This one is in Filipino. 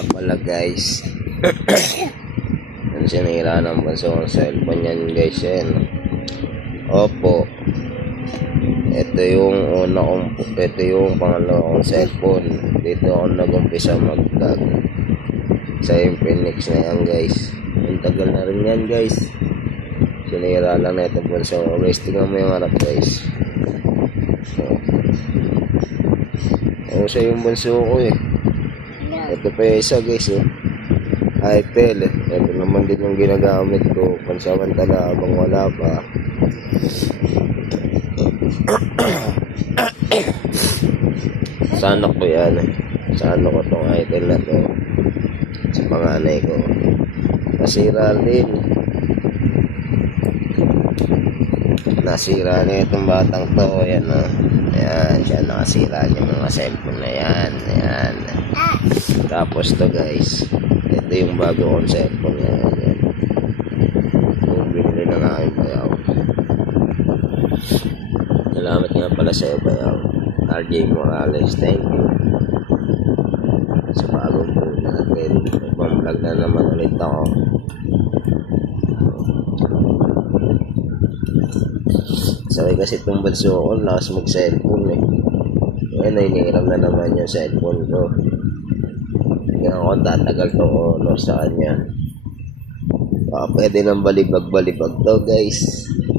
pala guys. Yan sinira ng bunso ng cellphone yan guys yan. Opo, ito yung pangalawa kong cellphone. Dito ako nag-umpisa mag-vlog sa Infinix na yan guys. Ang tagal na rin yan guys. Sinira lang na ito bunso. Guys, tingnan mo yung harap guys. Ano siya yung bunso ko eh. Ito pa yung isa guys oh. iPhone eh. Ito naman din yung ginagamit ko pansamantala habang wala pa. Sa anak ko yan eh. Sa anak ko tong iPhone na to. Sa panganay ko. Nasira din. Nasira na itong batang to. Yan o. Ayan. Siya nakasira niya mga cellphone na yan. Ayan. Tapos to guys. Ito yung bago kong cellphone na yan. Yung binili na nga yung bayaw. Salamat nga pala sa iyo bayaw. RJ Morales. Thank you. Sa bagong po natin. Nagpang-vlog na naman ulit ako. Sabi kasi itong banso ko, lakas mag-cellphone eh. Ngayon, nainihiram na naman yung cellphone ko. Kaya ako tatagal itong honor sa kanya. Baka pwede nang balibag-balibag to guys.